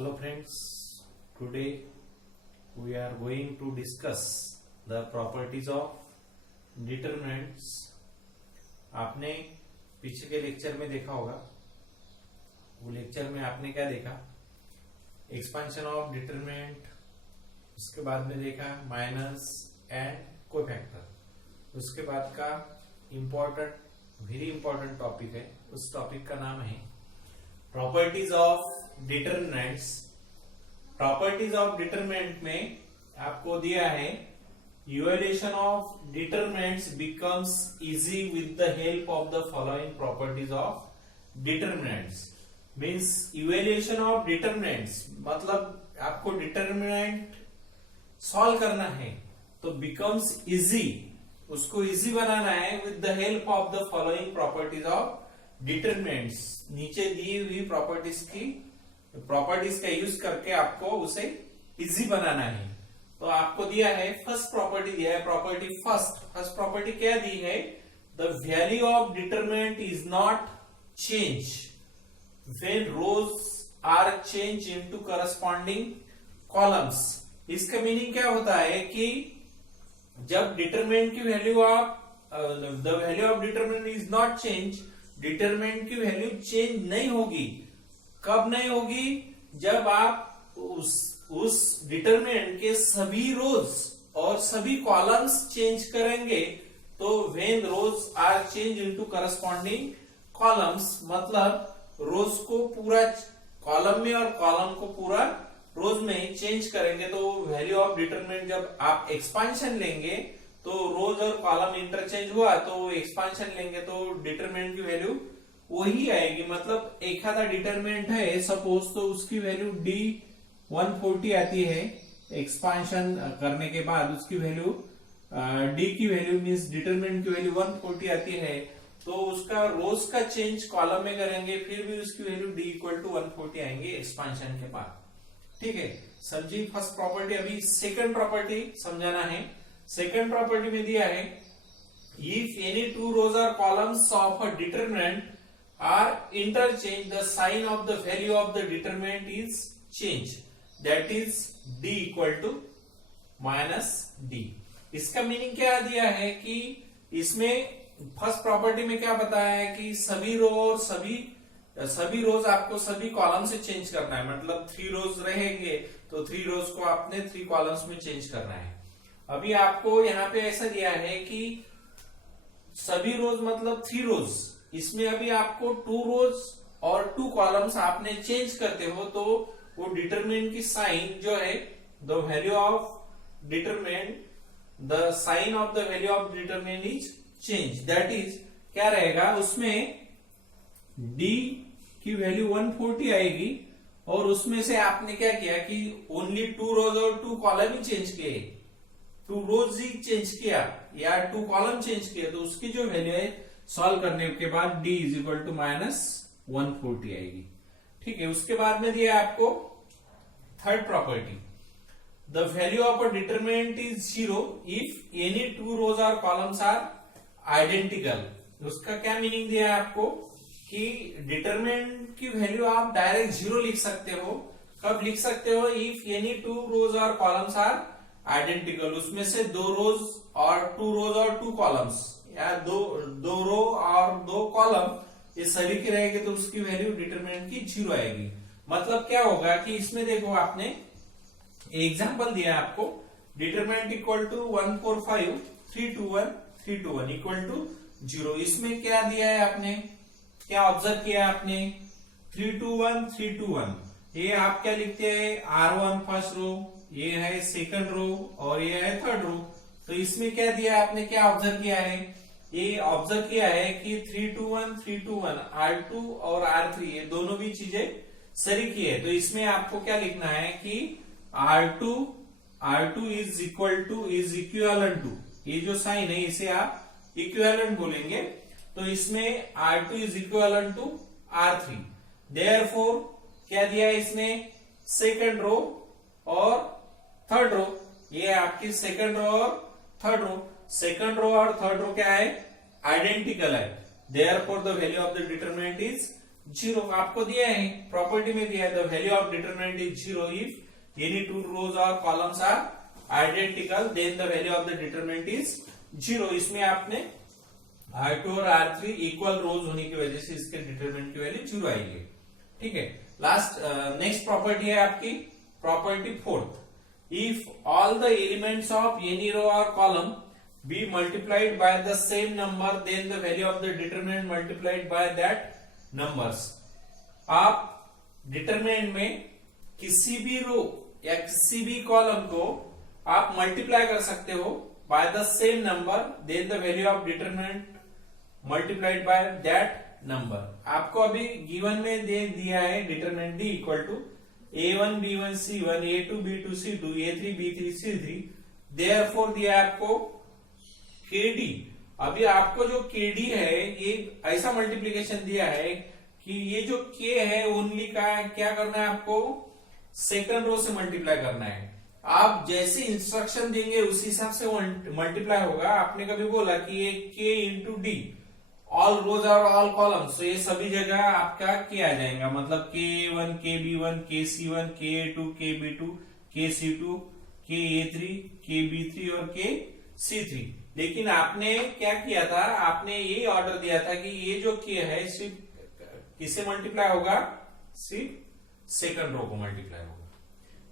Hello friends, today we are going to discuss the properties of determinants. आपने पीछे के lecture में देखा होगा, वो लेक्चर में आपने क्या देखा, एक्सपेंशन ऑफ डिटरमिनेंट, उसके बाद में देखा माइनस एंड कोफैक्टर, उसके बाद का वेरी इंपॉर्टेंट टॉपिक है, उस टॉपिक का नाम है properties of determinants. Properties of determinant में आपको दिया है evaluation of determinants becomes easy with the help of the following properties of determinants. Means evaluation of determinants मतलब आपको डिटरमिनेंट सॉल्व करना है तो बिकम्स इजी, उसको इजी बनाना है with the help of the following properties of determinants. नीचे दी हुई properties का यूज करके आपको उसे इजी बनाना है। तो आपको दिया है फर्स्ट प्रॉपर्टी, दिया है प्रॉपर्टी फर्स्ट प्रॉपर्टी क्या दी है, the value of determinant is not change when rows are change into corresponding columns. इसका मीनिंग क्या होता है कि जब डिटरमिनेंट की value the value of determinant is not change, determinant की वैल्यू चेंज नहीं होगी। कब नहीं होगी? जब आप उस डिटरमिनेंट के सभी रोज और सभी कॉलम्स चेंज करेंगे। तो when rows are change into corresponding columns मतलब रोज को पूरा कॉलम में और कॉलम को पूरा रोज में चेंज करेंगे। तो वैल्यू ऑफ डिटरमिनेंट जब आप एक्सपांशन लेंगे तो रोज और कॉलम इंटरचेंज हुआ तो एक्सपांशन लेंगे तो डिटरमिनेंट की वैल्यू वही आएगी। मतलब एक आधा डिटरमिनेंट है सपोज, तो उसकी वैल्यू डी 140 आती है। एक्सपांशन करने के बाद उसकी वैल्यू डी की वैल्यू मींस डिटरमिनेंट की वैल्यू 140 आती है। तो उसका रोज का चेंज कॉलम में करेंगे फिर भी उसकी वैल्यू डी इक्वल टू 140 आएंगे एक्सपांशन के बाद। ठीक है, समझी फर्स्ट प्रॉपर्टी। अभी सेकंड प्रॉपर्टी समझाना है। सेकंड प्रॉपर्टी में दिया है इफ एनी टू रोज और columns of a determinant are interchange the sign of the value of the determinant is change, that is d equal to minus d. इसका meaning क्या दिया है कि इसमें फर्स्ट प्रॉपर्टी में क्या बताया है कि सभी रो और सभी रोज आपको सभी कॉलम से चेंज करना है। मतलब 3 रोज रहेंगे तो 3 रोज को आपने 3 कॉलम्स में चेंज करना है। अभी आपको यहाँ पे ऐसा दिया है कि सभी रोज मतलब 3 रोज, इसमें अभी आपको 2 रोज और 2 कॉलम्स आपने चेंज करते हो तो वो डिटरमिनेंट की साइन जो है the value of determinant, the sign of the value of determinant is change, that is क्या रहेगा, उसमें डी की वैल्यू 140 आएगी और उसमें से आपने क्या किया कि ओनली 2 रोज और 2 कॉलम ही चेंज किए, 2 रोज ही चेंज किया या 2 कॉलम चेंज किया, तो उसकी जो वैल्यू है सॉल्व करने के बाद d is equal to minus 140 आएगी। ठीक है, उसके बाद में दिया आपको third property, the value of a determinant is 0 if any 2 rows और कॉलम्स आर आइडेंटिकल। उसका क्या मीनिंग दिया है आपको कि डिटरमिनेंट की वैल्यू आप डायरेक्ट 0 लिख सकते हो। कब लिख सकते हो? इफ एनी 2 रोज और कॉलम्स आर आइडेंटिकल, उसमें से 2 रोज और 2 रोज और 2 कॉलम्स या दो रो और 2 कॉलम ये सभी की रहेगी तो उसकी वैल्यू डिटरमिनेंट की 0 आएगी। मतलब क्या होगा कि इसमें देखो आपने एग्जांपल दिया है आपको, determinant equal to 145 321 321 equal to 0। इसमें क्या दिया है आपने, क्या ऑब्जर्व किया आपने, 321 321, ये आप क्या लिखते हैं R1 फर्स्ट रो, ये है सेकंड रो और ये है थर्ड रो। तो इसमें क्या दिया है आपने, क्या ऑब्जर्व किया है, ये ऑब्जर्व किया है कि 321 R2 और R3 ये दोनों भी चीजें सही की है। तो इसमें आपको क्या लिखना है कि R2 is equal to is equivalent to, ये जो साइन है इसे आप इक्विवेलेंट बोलेंगे। तो इसमें R2 is equivalent to R3, therefore क्या दिया है इसमें, सेकंड रो और थर्ड रो, ये आपकी सेकंड रो और थर्ड रो, सेकंड रो और थर्ड रो क्या है, आइडेंटिकल है। Therefore the value of the determinant is zero. आपको दिया है प्रॉपर्टी में दिया है the value of determinant is zero if any two rows और columns are identical then the value of the determinant is zero. इसमें आपने R2 और R3 इक्वल रोज होने की वजह से इसके डिटरमिनेंट की वैल्यू जीरो आएगी। ठीक है, लास्ट नेक्स्ट प्रॉपर्टी है आपकी property fourth. If all the elements of any row और column be multiplied by the same number then the value of the determinant multiplied by that numbers. आप determinant में किसी भी रो या किसी भी कॉलम को आप मल्टीप्लाई कर सकते हो by the same number then the value of determinant multiplied by that number. आपको अभी गिवन में दे दिया है determinant d equal to a1 b1 c1 a2 b2 c2 a3 b3 c3। Therefore दिया है आपको kd। अभी आपको जो kd है ये ऐसा मल्टीप्लीकेशन दिया है कि ये जो k है ओनली का क्या करना है, आपको सेकंड रो से मल्टीप्लाई करना है। आप जैसे इंस्ट्रक्शन देंगे उस हिसाब से मल्टीप्लाई होगा। आपने कभी बोला कि ये k इंटू डी ऑल रोज और ऑल कॉलम्स, तो ये सभी जगह आपका k आ जाएगा। मतलब k1 kb1 kc1 ka2 kb2 kc2 ka3 kb3 और kc3। लेकिन आपने क्या किया था, आपने ये ऑर्डर दिया था कि ये जो k है सिर्फ किससे मल्टीप्लाई होगा, सिर्फ सेकंड रो को मल्टीप्लाई होगा।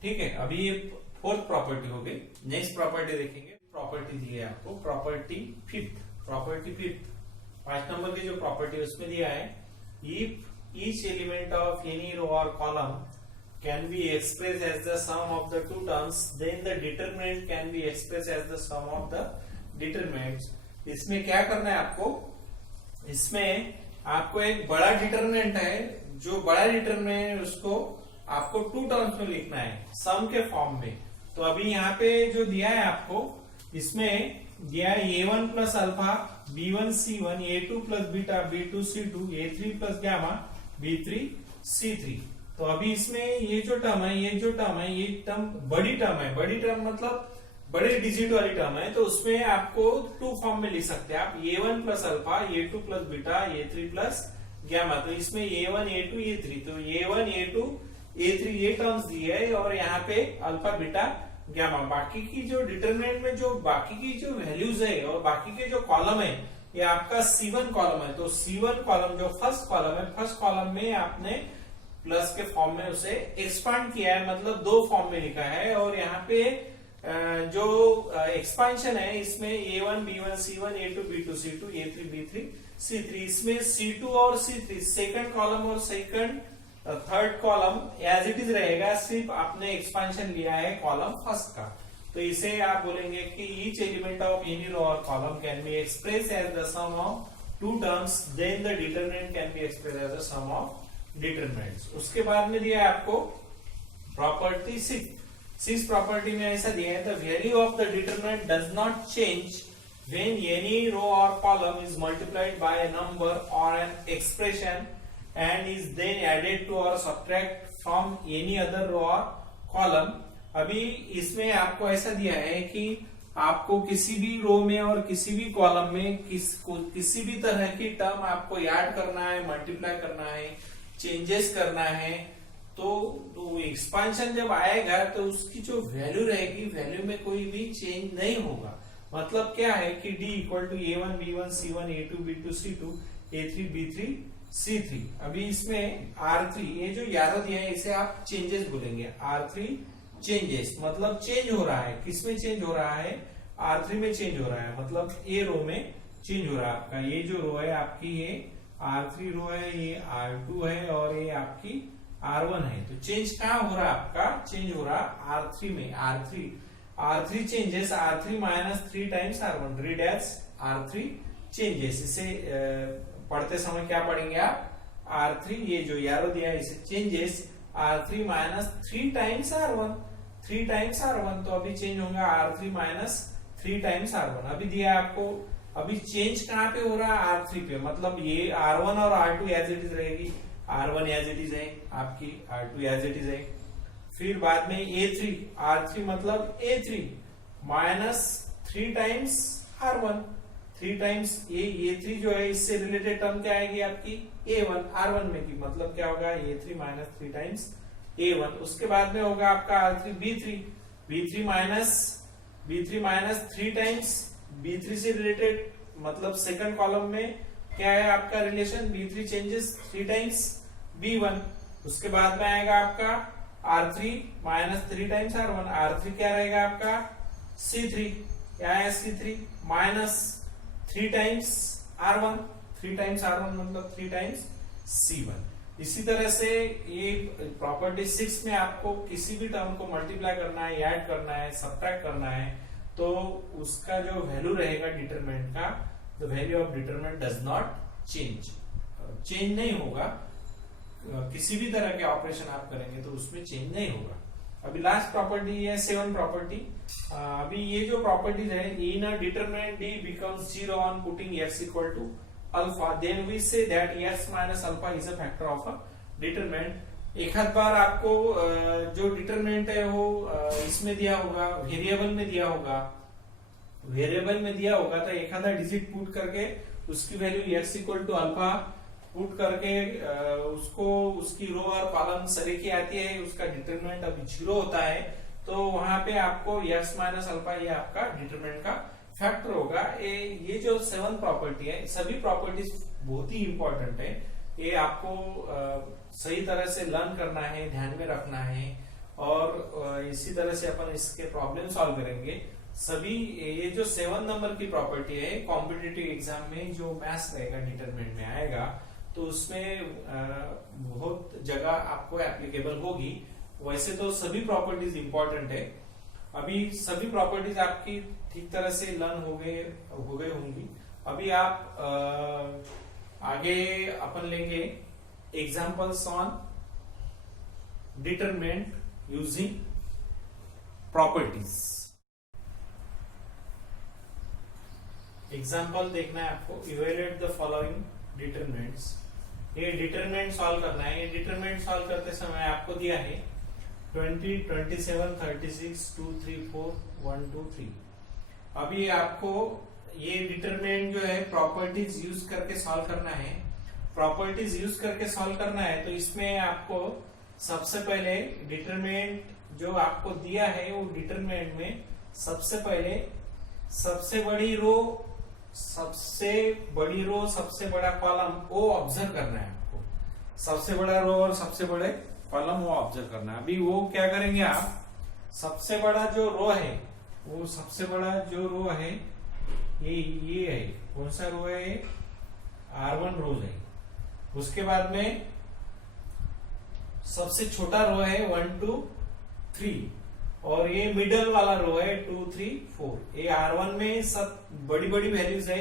ठीक है, अभी ये फोर्थ प्रॉपर्टी हो गई। नेक्स्ट प्रॉपर्टी देखेंगे। प्रॉपर्टी दी है आपको property fifth. Property fifth 5 number की जो प्रॉपर्टी है उसमें दिया है if each element of any row और column can be express as the sum of the two terms then the determinant can be express as the sum of the determinants. इसमें क्या करना है आपको, इसमें आपको एक बड़ा डिटरमिनेंट है, जो बड़ा डिटरमिनेंट है उसको आपको टू टर्म्स में लिखना है सम के फॉर्म में। तो अभी यहाँ पे जो दिया है आपको, इसमें दिया है a1 plus alpha b1 c1 a2 plus beta b2 c2 a3 plus gamma b3 c3। तो अभी इसमें ये जो टर्म है ये टर्म बड़ी टर्म है। बड़ी टर्म मतलब बड़े डिजिट वाली टर्म है, तो उसमें आपको टू फॉर्म में लिख सकते हैं आप a1 plus alpha a2 plus beta a3 plus gamma. तो इसमें a1 a2 a3, तो a1 a2 a3 ये टर्म्स दिए है और यहाँ पे अल्फा बीटा गामा। बाकी की जो डिटरमिनेंट में जो बाकी की जो वैल्यूज है और बाकी के जो कॉलम है ये आपका C1 कॉलम है। तो C1 कॉलम जो फर्स्ट कॉलम है, फर्स्ट कॉलम में आपने प्लस के फॉर्म में उसे एक्सपांड किया है, मतलब दो फॉर्म में लिखा है। और यहाँ पे जो एक्सपांशन है इसमें a1 b1 c1 a2 b2 c2 a3 b3 c3, इसमें c2 और c3 सेकंड कॉलम और second third column as it is रहेगा, सिर्फ आपने एक्सपांशन लिया है कॉलम फर्स्ट का। तो इसे आप बोलेंगे कि each element of any row और column can be express as the sum of two terms then the determinant can be express as the sum of determinants. उसके बाद में दिया है आपको प्रॉपर्टी सिक्स प्रॉपर्टी में ऐसा दिया है the value of the determinant does not change when any row or column is multiplied by a number or an expression and is then added to or subtract from any other row or column। अभी इसमें आपको ऐसा दिया है कि आपको किसी भी रो में और किसी भी कॉलम में किसी भी तरह की टर्म आपको याद करना है, मल्टीप्लाई करना है, चेंजेस करना है। तो एक्सपांशन जब आएगा तो उसकी जो वैल्यू रहेगी, वैल्यू में कोई भी चेंज नहीं होगा। मतलब क्या है कि d equal to a1 b1 c1 a2 b2 c2 a3 b3 c3। अभी इसमें R3 ये जो यारो दिया है इसे आप चेंजेस बोलेंगे। R3 चेंजेस मतलब चेंज हो रहा है, किसमें चेंज हो रहा है, R3 में चेंज हो रहा है, मतलब ए रो में चेंज हो रहा है आपका। ये जो रो है आपकी ये R3 रो है, ये R2 है और ये आपकी R1 है। तो चेंज कहाँ हो रहा है आपका, चेंज हो रहा है R3 में। R3 changes R3 minus 3 times R1, read as R3 changes. इसे पढ़ते समय क्या पढ़ेंगे आप, R3 ये जो यारो दिया है इसे changes R3 minus 3 times R1, 3 times R1। तो अभी चेंज होगा R3 माइनस 3 टाइम्स R1। अभी दिया है आपको, अभी चेंज कहाँ पे हो रहा है, R3 पे। मतलब ये R1 और R2 एज इट इज रहेगी, R1 एज इट इज है आपकी, R2 एज इट इज है। फिर बाद में A3, R3 मतलब A3 minus 3 times R1, 3 times ये 3 जो है इससे रिलेटेड टर्म क्या आएगी आपकी A1 R1 में की, मतलब क्या होगा A3 माइनस 3 टाइम्स A1। उसके बाद में होगा आपका R3 B3 minus 3 times B3 से रिलेटेड, मतलब सेकंड कॉलम में क्या है आपका relation, B3 changes 3 times B1। उसके बाद में आएगा आपका R3 minus 3 times R1, R3 क्या रहेगा आपका C3, क्या है C3 minus 3 times R1, 3 times R1 मतलब 3 टाइम्स C1। इसी तरह से ये प्रॉपर्टी 6 में आपको किसी भी टर्म को मल्टीप्लाई करना है, ऐड करना है, सब्ट्रैक्ट करना है, तो उसका जो वैल्यू रहेगा डिटरमिनेंट का, the value of determinant does not change नहीं होगा। किसी भी तरह के ऑपरेशन आप करेंगे तो उसमें चेंज नहीं होगा। अभी लास्ट प्रॉपर्टी है 7 प्रॉपर्टी। अभी ये जो प्रॉपर्टीज है, in a determinant D becomes 0 on putting x equal to alpha, then we say that x minus alpha is a factor of a determinant. एक आध बार आपको जो डिटरमिनेंट है वो इसमें दिया होगा, वेरिएबल में दिया होगा, तो एक आधा डिजिट पुट करके उसकी value x equal to alpha put करके उसको उसकी रो और कॉलम सरीखी आती है, उसका डिटरमिनेंट अभी 0 होता है, तो वहां पे आपको x माइनस अल्फा ये आपका डिटरमिनेंट का फैक्टर होगा। ये जो 7 प्रॉपर्टी है, सभी प्रॉपर्टीज बहुत ही इंपॉर्टेंट है, ये आपको सही तरह से लर्न करना है, ध्यान में रखना है, और इसी तरह से अपन इसके प्रॉब्लम सॉल्व करेंगे। सभी ये जो 7 नंबर की प्रॉपर्टी है, कॉम्पिटिटिव एग्जाम में जो मैथ्स रहेगा डिटरमिनेंट में आएगा, तो उसमें बहुत जगह आपको एप्लीकेबल होगी। वैसे तो सभी प्रॉपर्टीज इंपॉर्टेंट है। अभी सभी प्रॉपर्टीज आपकी ठीक तरह से लर्न हो गए होंगी। अभी आप आगे अपन लेंगे examples on determinant using properties. Example देखना है आपको, इवेल्युएट द फॉलोइंग डिटरमिनेंट्स। ये डिटरमिनेंट सॉल्व करना है। ये डिटरमिनेंट सॉल्व करते समय आपको दिया है 20, 27, 36, 2, 3, 4, 1, 2, 3। अभी आपको ये डिटरमिनेंट जो है प्रॉपर्टीज यूज करके सॉल्व करना है। प्रॉपर्टीज यूज करके सॉल्व करना है तो इसमें आपको सबसे पहले डिटरमिनेंट जो आपको दिया है, वो डिटरमिनेंट में सबसे पहले सबसे बड़ी रो, सबसे बड़ा कॉलम वो ऑब्जर्व करना है आपको। सबसे बड़ा रो और सबसे बड़े कॉलम वो ऑब्जर्व करना है। अभी वो क्या करेंगे आप, सबसे बड़ा जो रो है, वो सबसे बड़ा जो रो है ये है, कौन सा रो है, R1 रो है। उसके बाद में सबसे छोटा रो है 1, 2, 3, और ये मिडल वाला रो है 2, 3, 4। ये R1 में सब बड़ी बड़ी वैल्यूज है,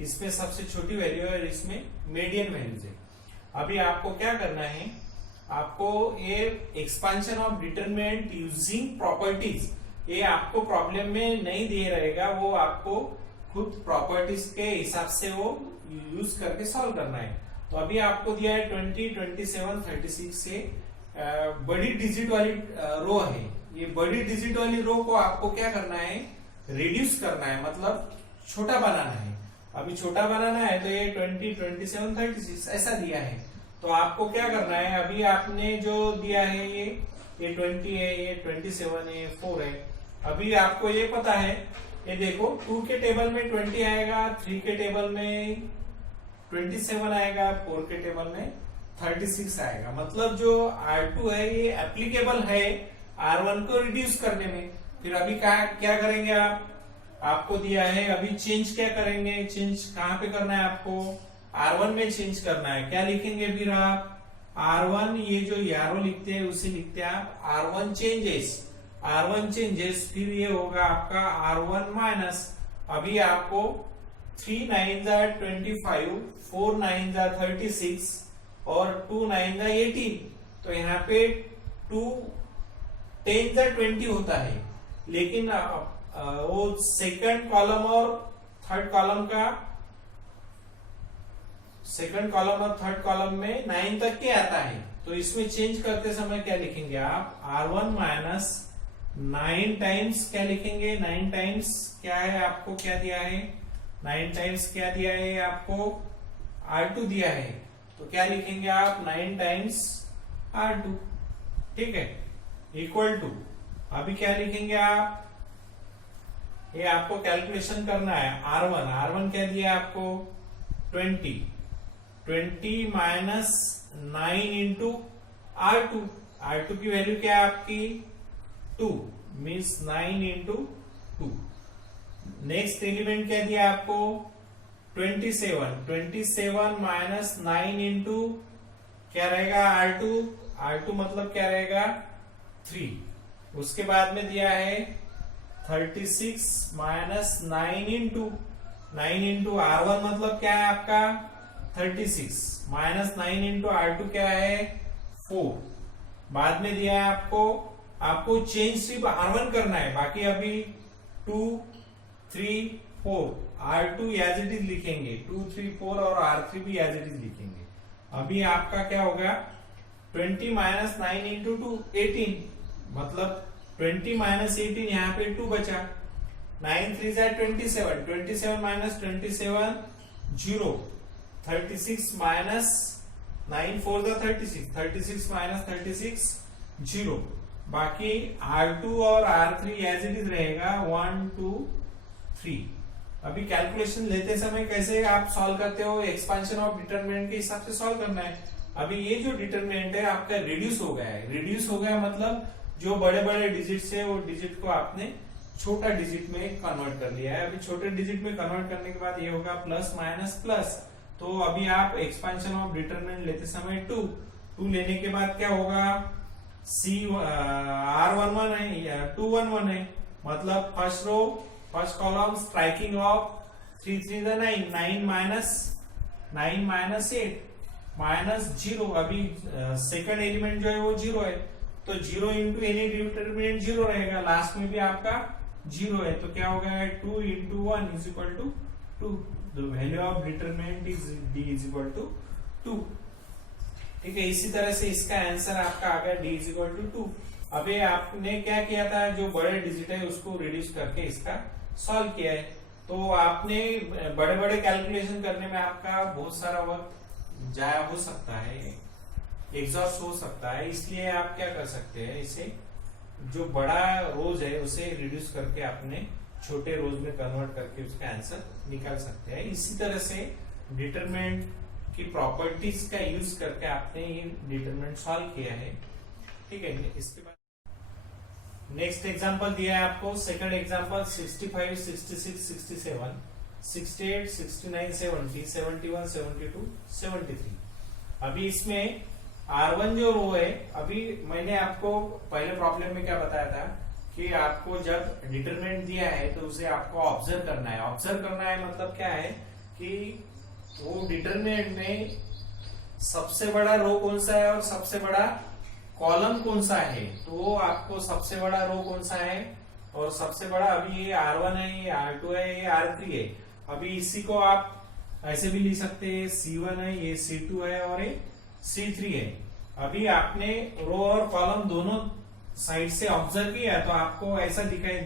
इसमें सबसे छोटी वैल्यू है और इसमें मीडियन वैल्यूज है। अभी आपको क्या करना है, आपको ये expansion of determinant using properties, ये आपको प्रॉब्लम में नहीं दे रहेगा, वो आपको खुद प्रॉपर्टीज के हिसाब से वो यूज करके सॉल्व करना है। तो अभी आपको दिया है 20, 27, 36 से बड़ी डिजिट वाली रो है। ये बड़ी डिजिट वाली रो को आपको क्या करना है, रिड्यूस करना है, मतलब छोटा बनाना है। अभी छोटा बनाना है तो ये 20, 27, 36 ऐसा दिया है। तो आपको क्या करना है, अभी आपने जो दिया है ये 20 है, ये 27 है, 4 है। अभी आपको ये पता है, ये देखो 2 के टेबल में 20 आएगा, 3 के टेबल में 27 आएगा, 4 के टेबल में 36 आएगा। मतलब जो R2 है ये एप्लीकेबल है R1 को रिड्यूस करने में। फिर अभी क्या करेंगे आप, आपको दिया है, अभी चेंज क्या करेंगे, चेंज कहां पे करना है आपको, R1 में चेंज करना है। क्या लिखेंगे फिर आप, R1, ये जो यारो लिखते हैं उसे लिखते हैं आप R1 चेंजेस, फिर ये होगा आपका R1 माइनस। अभी आपको 3 9 25, 4 9 36 और 2 9 18। तो यहाँ पे 2 10 20 होता है, लेकिन वो सेकंड कॉलम और थर्ड कॉलम में 9 तक के आता है। तो इसमें चेंज करते समय क्या लिखेंगे आप, R1 माइनस 9 टाइम्स क्या लिखेंगे, 9 टाइम्स क्या है, आपको क्या दिया है 9 टाइम्स क्या दिया है आपको, R2 दिया है, तो क्या लिखेंगे आप, 9 टाइम्स R2, ठीक है, इक्वल टू, अभी क्या लिखेंगे आप, ये आपको कैलकुलेशन करना है, R1 क्या दिया है आपको, 20 माइनस 9 इंटू R2 की वैल्यू क्या है आपकी 2, मीन्स 9 इंटू 2। नेक्स्ट एलिमेंट क्या दिया आपको 27 माइनस 9 इंटू क्या रहेगा R2 मतलब क्या रहेगा 3। उसके बाद में दिया है 36 माइनस 9 इंटू R1 मतलब क्या है आपका 36 माइनस 9 इंटू R2 क्या है 4। बाद में दिया है आपको चेंज सिर्फ R1 करना है, बाकी अभी 2 3 4 R2 एज इट इज लिखेंगे, 2 3 4 और R3 भी एज इट इज लिखेंगे। अभी आपका क्या होगा 20 माइनस 9 इंटू 2 18, मतलब 20 माइनस 18, यहाँ पे 2 बचा, 9 3 27 माइनस 27 0, 36 माइनस 9 4 36 माइनस 36 0, बाकी R2 और R3 एज इट इज रहेगा 1 2 3। अभी कैलकुलेशन लेते समय कैसे आप सॉल्व करते हो, एक्सपेंशन ऑफ डिटरमिनेंट के हिसाब से सॉल्व करना है। अभी ये जो डिटरमिनेंट है आपका रिड्यूस हो गया मतलब जो बड़े बड़े डिजिट है वो डिजिट को आपने छोटा डिजिट में कन्वर्ट कर लिया है। अभी छोटे डिजिट में कन्वर्ट करने के बाद ये होगा प्लस माइनस प्लस, तो अभी आप एक्सपेंशन ऑफ डिटरमिनेंट लेते समय 2 लेने के बाद क्या होगा R11 है 211 है, मतलब first column striking off 3 3 9 minus 8 minus 0। अभी सेकंड एलिमेंट जो है वो 0 है, तो 0 इंटू एनी डिटरमिनेंट 0 रहेगा, लास्ट में भी आपका 0 है, तो क्या होगा 2 into 1 is equal to 2। The value of determinant is d is equal to 2, ठीक है। इसी तरह से इसका आंसर आपका आ गया d इज इक्वल टू 2। अभी आपने क्या किया था, जो बड़े डिजिट है उसको रिड्यूस करके इसका सॉल्व किया है, तो आपने बड़े बड़े कैलकुलेशन करने में आपका बहुत सारा वक्त जाया हो सकता है, एग्जॉस्ट हो सकता है, इसलिए आप क्या कर सकते हैं, इसे जो बड़ा रोज है उसे रिड्यूस करके अपने छोटे रोज में कन्वर्ट करके उसका आंसर निकाल सकते हैं। इसी तरह से डिटरमिनेंट की प्रॉपर्टीज का यूज करके आपने ये डिटरमिनेंट सॉल्व किया है, ठीक है। इसके बाद नेक्स्ट एग्जांपल दिया है आपको, सेकंड एग्जांपल 65 66 67 68 69 70 71 72 73। अभी इसमें R1 जो रो है, अभी मैंने आपको पहले प्रॉब्लम में क्या बताया था कि आपको जब डिटरमिनेंट दिया है तो उसे आपको ऑब्जर्व करना है। ऑब्जर्व करना है मतलब क्या है कि वो डिटरमिनेंट में सबसे बड़ा रो कौन सा है और सबसे बड़ा कॉलम कौन सा है, तो वो आपको सबसे बड़ा रो कौन सा है और सबसे बड़ा, अभी ये R1 है, ये R2 है, ये R3 है। अभी इसी को आप ऐसे भी लिख सकते हैं, C1 है, ये C2 है और ये C3 है। अभी आपने रो और कॉलम दोनों साइड से ऑब्जर्व किया तो आपको ऐसा दिखाई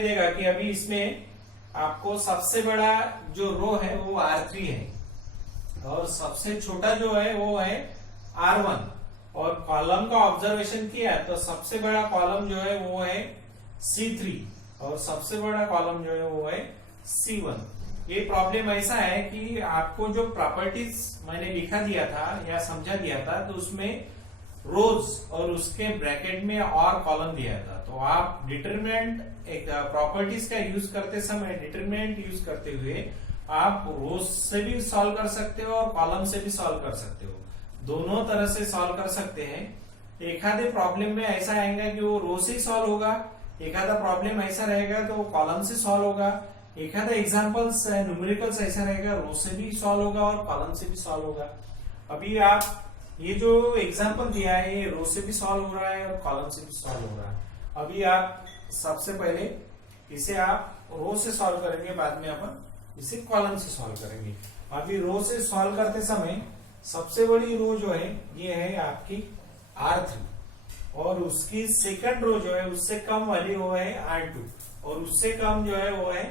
देगा कि अभी इसमें आपको सबसे बड़ा जो रो है वो R3 है और सबसे छोटा जो है वो है R1, और कॉलम का ऑब्जर्वेशन किया तो सबसे बड़ा कॉलम जो है वो है C3 और सबसे बड़ा कॉलम जो है वो है C1। ये प्रॉब्लम ऐसा है कि आपको जो प्रॉपर्टीज मैंने लिखा दिया था या समझा दिया था तो उसमें रोज और उसके ब्रैकेट में और कॉलम दिया था, तो आप डिटरमिनेंट एक प्रॉपर्टीज का यूज करते समय डिटरमिनेंट यूज करते हुए आप रोज से भी सॉल्व कर सकते हो और कॉलम से भी सॉल्व कर सकते हो, दोनों तरह से सॉल्व कर सकते हैं। एक आधे प्रॉब्लम में ऐसा आएगा कि वो रो से ही सॉल्व होगा, एक आधा प्रॉब्लम ऐसा रहेगा तो वो कॉलम से सॉल्व होगा, एक आधा एग्जाम्पल्स न्यूमेरिकल्स ऐसा रहेगा रो से भी सॉल्व होगा और कॉलम से भी सॉल्व होगा। अभी आप ये जो एग्जाम्पल दिया है ये रो से भी सॉल्व हो रहा है और कॉलम से भी सॉल्व हो रहा है। अभी आप सबसे पहले इसे आप रो से सॉल्व करेंगे, बाद में अपन इसे कॉलम से सॉल्व करेंगे। अभी रो से सॉल्व करते समय सबसे बड़ी रो जो है ये है आपकी R3 और उसकी सेकंड रो जो है उससे कम वाली वो है R2 और उससे कम जो है वो है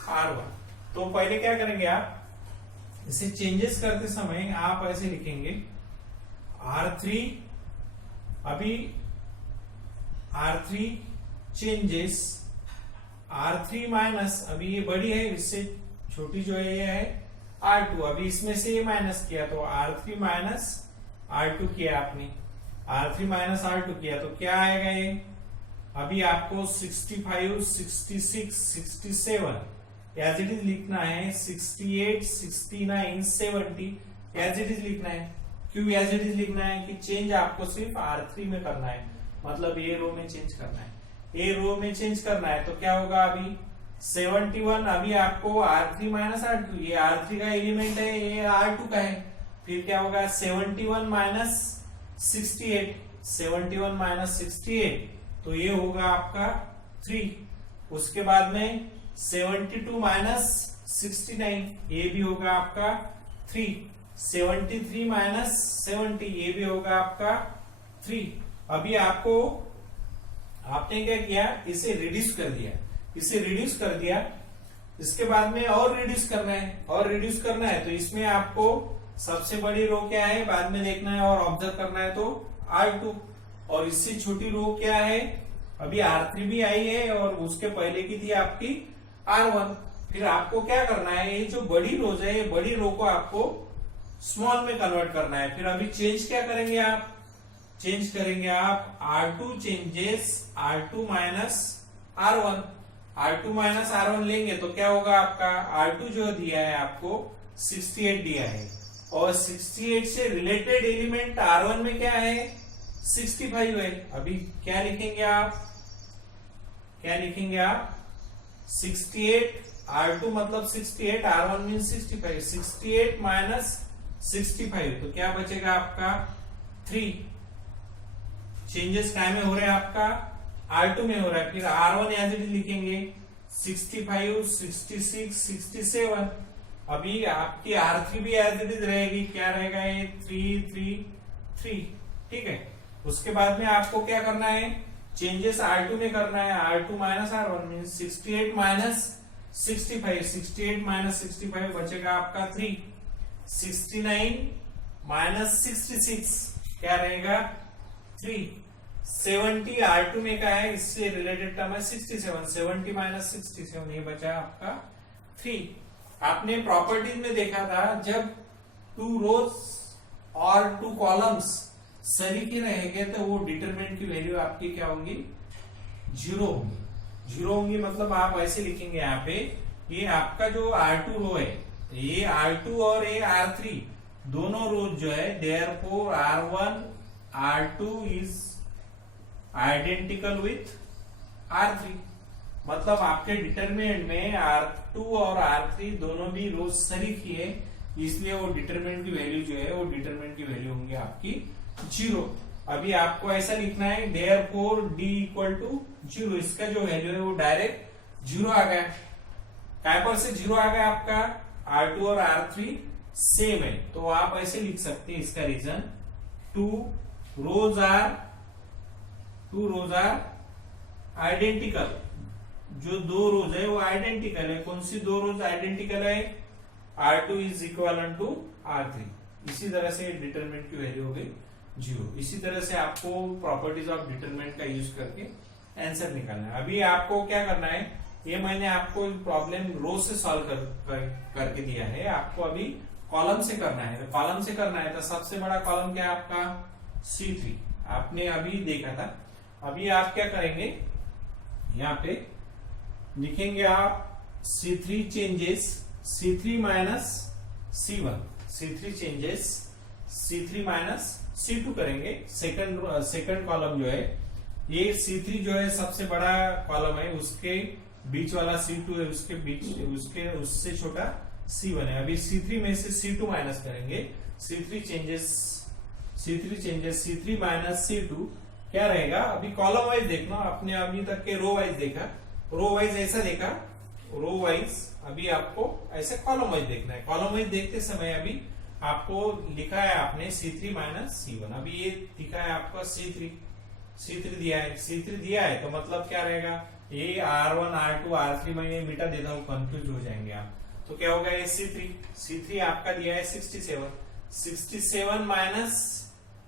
R1। तो पहले क्या करेंगे आप, इसे चेंजेस करते समय आप ऐसे लिखेंगे R3, अभी R3 चेंजेस R3 माइनस, अभी ये बड़ी है इससे छोटी जो है ये है R2, अभी इसमें से ये माइनस किया तो R3 माइनस R2 किया आपने, R3 माइनस R2 किया तो क्या आएगा ये, अभी आपको 65, 66, 67 एज इट इज लिखना है, 68, 69, 70 एज इट इज लिखना है। क्यों एज इट इज लिखना है कि चेंज आपको सिर्फ R3 में करना है, मतलब ए रो में चेंज करना है, ए रो में चेंज करना है। तो क्या होगा अभी 71, अभी आपको R3 माइनस R2, ये R3 का एलिमेंट है, ये R2 का है, फिर क्या होगा 71 माइनस 68, 71 माइनस 68, तो ये होगा आपका 3। उसके बाद में 72 माइनस 69, ये भी होगा आपका 3। 73 माइनस 70, ये भी होगा आपका 3। अभी आपको, आपने क्या किया, इसे रिड्यूस कर दिया, इसे रिड्यूस कर दिया, इसके बाद में और रिड्यूस करना है, और रिड्यूस करना है तो इसमें आपको सबसे बड़ी रो क्या है बाद में देखना है और ऑब्जर्व करना है, तो R2, और इससे छोटी रो क्या है, अभी R3 भी आई है और उसके पहले की थी आपकी R1। फिर आपको क्या करना है, ये जो बड़ी रोज है, ये बड़ी रो को आपको स्मॉल में कन्वर्ट करना है। फिर अभी चेंज क्या करेंगे आप, चेंज करेंगे आप R2 changes R2 minus R1, R2 minus R1 लेंगे तो क्या होगा आपका, R2 जो दिया है आपको 68 दिया है, और 68 से रिलेटेड एलिमेंट R1 में क्या है 65 है। अभी क्या लिखेंगे आप, क्या लिखेंगे आप 68, R2 मतलब 68, R1 मीन 65, 68 माइनस 65, तो क्या बचेगा आपका 3। चेंजेस काय में हो रहे हैं आपका R2 में हो रहा है, फिर R1 एज इट इज लिखेंगे 65, 66, 67, अभी आपकी R3 भी एज इट इज रहेगी, क्या रहेगा ये 3, 3, 3, ठीक है। उसके बाद में आपको क्या करना है, चेंजेस R2 में करना है, R2 minus R1 mean 68 minus 65, 68 minus 65 बचेगा आपका 3। 69 माइनस 66 क्या रहेगा 3। 70 R2 में का है, इससे रिलेटेड टर्म है 67, 70 माइनस 67 ये बचा आपका 3। आपने प्रॉपर्टीज में देखा था जब 2 रोज और 2 कॉलम्स सरीखे रहेंगे तो वो डिटरमिनेंट की वैल्यू आपकी क्या होंगी, 0 होंगी। 0 होंगी मतलब आप ऐसे लिखेंगे यहाँ पे, ये आपका जो R2 रो है, ये R2 और ये R3 दोनों रोज जो है, therefore R1 R2 is identical with R3, मतलब आपके डिटरमिनेंट में R2 और R3 दोनों भी रोज सरीखी है, इसलिए वो डिटरमिनेंट की वैल्यू जो है वो डिटरमिनेंट की वैल्यू होंगी आपकी 0। अभी आपको ऐसा लिखना है देयरफॉर D इक्वल टू 0, इसका जो वैल्यू है वो डायरेक्ट 0 आ गया। काय पर से 0 आ गया आपका, R2 और R3 सेम है, तो आप ऐसे लिख सकते हैं इसका रीजन 2 रोज आर आइडेंटिकल, जो 2 रोज है वो आइडेंटिकल है। कौन सी 2 रोज आइडेंटिकल है, R2 is equal to R3। इसी तरह से डिटरमिनेंट की वैल्यू हो गई 0। इसी तरह से आपको प्रॉपर्टीज ऑफ डिटरमिनेंट का यूज करके आंसर निकालना है। अभी आपको क्या करना है, ये मैंने आपको प्रॉब्लम रो से सॉल्व करके दिया है, आपको अभी कॉलम से करना है। तो कॉलम से करना है तो सबसे बड़ा कॉलम क्या है आपका C3, आपने अभी देखा था। अभी आप क्या करेंगे, यहाँ पे लिखेंगे आप C3 changes C3 minus C1, C3 changes C3 minus C2 करेंगे। सेकंड कॉलम जो है, ये C3 जो है सबसे बड़ा कॉलम है, उसके बीच वाला C2 है, उसके बीच उससे छोटा C1 है। अभी C3 में से C2 माइनस करेंगे, C3 changes C3 minus C2 क्या रहेगा। अभी कॉलम वाइज देखना, आपने अभी तक के रो वाइज देखा, रो वाइज ऐसा देखा, रो वाइज अभी आपको ऐसे कॉलम वाइज देखना है। कॉलम वाइज देखते समय अभी आपको लिखा है आपने C3 माइनस C1, अभी ये लिखा है आपका C3 दिया है, C3 दिया है तो मतलब क्या रहेगा, ये R1 R2 R3 मैं ये मीटा देता हूँ, कंफ्यूज हो जाएंगे आप। तो क्या होगा ये C3 आपका दिया है 67 माइनस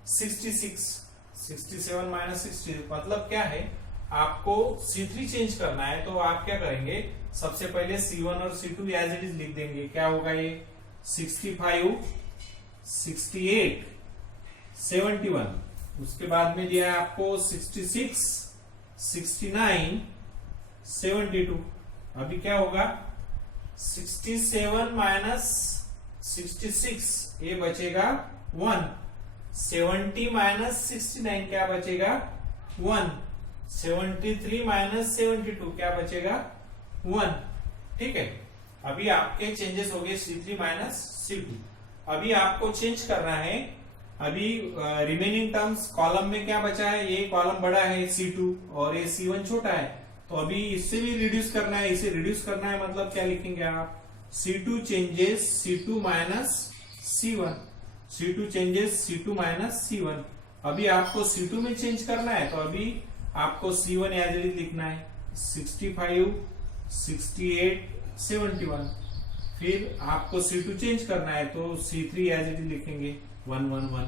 67 माइनस 66 मतलब क्या है, आपको C3 चेंज करना है तो आप क्या करेंगे, सबसे पहले C1 और C2 एज इट इज लिख देंगे। क्या होगा ये 65 68 71, उसके बाद में दिया है आपको 66 69 72। अभी क्या होगा 67 माइनस 66 ये बचेगा 1, 70 माइनस 69 क्या बचेगा 1, 73 माइनस 72 क्या बचेगा 1। ठीक है, अभी आपके चेंजेस हो गए C3 माइनस C2। अभी आपको चेंज करना है, अभी रिमेनिंग टर्म्स कॉलम में क्या बचा है, ये कॉलम बड़ा है C2 और ये C1 छोटा है, तो अभी इससे भी रिड्यूस करना है, इसे रिड्यूस करना है मतलब क्या लिखेंगे आप, C2 changes C2 minus C1, C2 changes C2 minus C1। अभी आपको C2 में चेंज करना है तो अभी आपको C1 एज इट इज लिखना है 65 68 71। फिर आपको C2 चेंज करना है तो C3 एज इट इज लिखेंगे 111।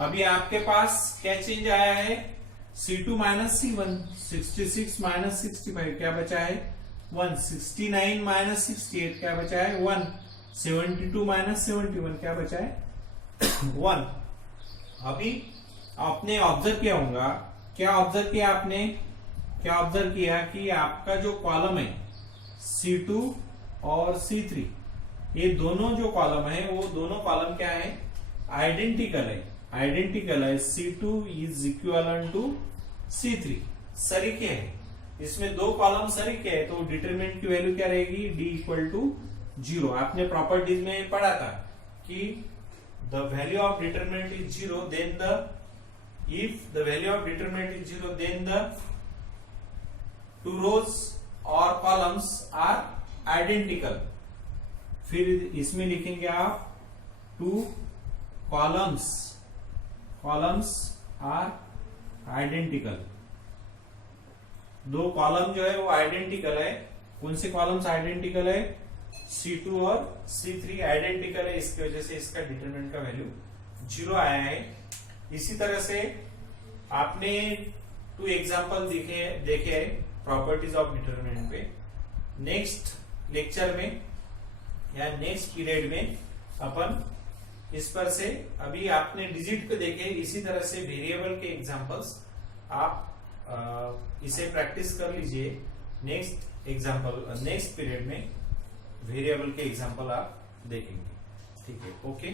अभी आपके पास क्या चेंज आया है, C2 माइनस C1, 66 माइनस 65 क्या बचा है 1, 69 माइनस 68 क्या बचा है 1, 72 माइनस 71 क्या बचा है 1। अभी आपने ऑब्जर्व किया होगा, क्या ऑब्जर्व किया आपने, क्या ऑब्जर्व किया कि आपका जो कॉलम है C2 और C3, ये दोनों जो कॉलम है वो दोनों कॉलम क्या है, आइडेंटिकल है। C2 is equivalent to C3, सरीखे है, इसमें दो कॉलम सरीखे है तो डिटरमिनेंट की वैल्यू क्या रहेगी, D इक्वल टू 0। आपने प्रॉपर्टीज में पढ़ा था कि the value of determinant is 0 then if the value of determinant is 0 then the two rows और कॉलम्स आर आइडेंटिकल। फिर इसमें लिखेंगे आप टू कॉलम्स आर आइडेंटिकल, दो कॉलम जो है वो आइडेंटिकल है। कौन से कॉलम्स आइडेंटिकल है, C2 और C3 आइडेंटिकल है, इसकी वजह से इसका डिटरमिनेंट का वैल्यू 0 आया है। इसी तरह से आपने 2 एग्जांपल देखे प्रॉपर्टीज ऑफ डिटरमिनेंट पे। नेक्स्ट लेक्चर में या नेक्स्ट पीरियड में अपन इस पर से, अभी आपने डिजिट को देखे, इसी तरह से वेरिएबल के एग्जांपल्स आप इसे प्रैक्टिस कर लीजिए। नेक्स्ट पीरियड में वेरिएबल के एग्जांपल आप देखेंगे। ठीक है, ओके।